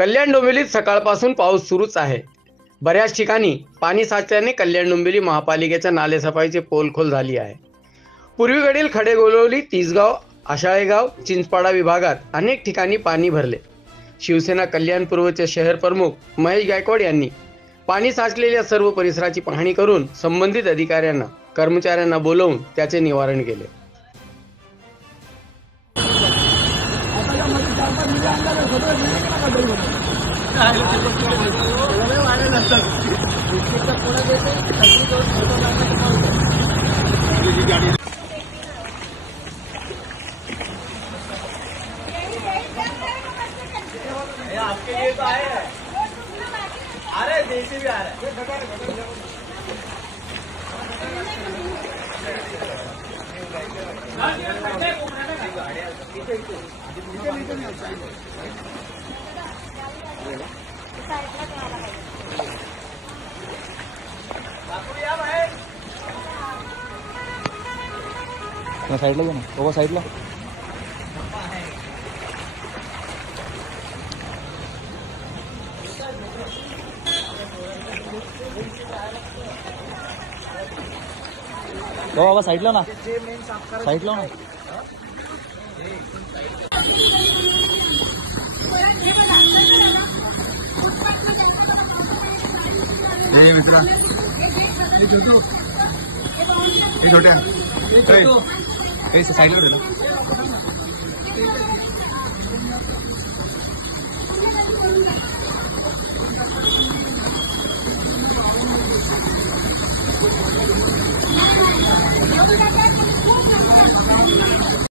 कल्याण डोंबिवलीत सकाळपासून पाऊस सुरूच आहे। बऱ्याच ठिकाणी पाणी साचल्याने कल्याण डोंबिवली महापालिकेच्या नालेसफाईची पोलखोल झाली आहे। पूर्वेकडील खडेगोलवली, तिसगाव, आशाळेगाव, चिंचपाडा विभागात अनेक ठिकाणी पाणी भरले। शिवसेना कल्याण पूर्वचे शहर प्रमुख महेश गायकवाड यांनी पाणी साचलेल्या सर्व परिसराची पाहणी करून संबंधित अधिकाऱ्यांना, कर्मचाऱ्यांना बोलवून त्याचे निवारण केले। आपके लिए तो आए हैं, आ रहे देसी भी आ रहे हैं। साइडला घे ना बाबा, साइडला बाबा, साइडला ना, साइडला ना। हे मित्रा, हे छोट्या, हे साइडला दे।